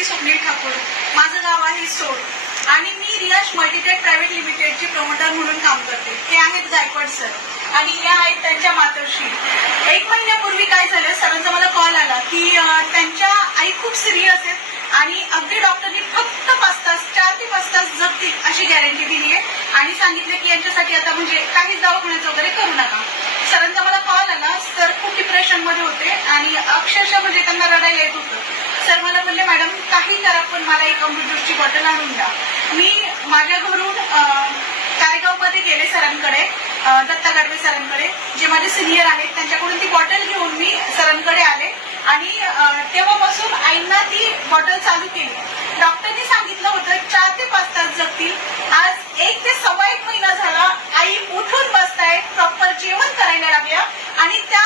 ज्योती स्वप्नील ठाकूर. माझं गाव आहे सोड आणि मी रियाज मल्टीटेक प्रायव्हेट लिमिटेडचे प्रमोटर म्हणून काम करते. हे आहेत गायकवाड सर आणि या आहेत त्यांच्या मातोश्री. 1 महिन्यापूर्वी काय झालं, सरांचा मला कॉल आला की त्यांच्या आई खूप सिरियस आहेत आणि अगदी डॉक्टरनी फक्त 5 तास 4 ते 5 तास जगतील अशी गॅरंटी दिली आहे आणि सांगितलं की यांच्यासाठी आता म्हणजे काहीच दवाखान्याचं वगैरे करू नका. सरांचा मला कॉल आला. सर खूप डिप्रेशन मध्ये होते आणि अक्षरशः म्हणजे त्यांना रडायला येत होतं. सर मला म्हणले मॅडम काही करा पण मला एक अमृत ज्यूसची बॉटल आणून द्या. मी माझ्या घरून कारेगावमध्ये गेले सरांकडे, दत्ता गाडवे सरांकडे जे माझे सिनियर आहेत त्यांच्याकडून ती बॉटल घेऊन मी सरांकडे आले आणि तेव्हापासून आईंना ती बॉटल चालू केली. डॉक्टरनी सांगितलं होतं 4 ते 5 तास जगतील. आज 1 ते 1.25 महिना झाला आई उठून बसतायत, प्रॉपर जेवण करायला लागल्या आणि त्या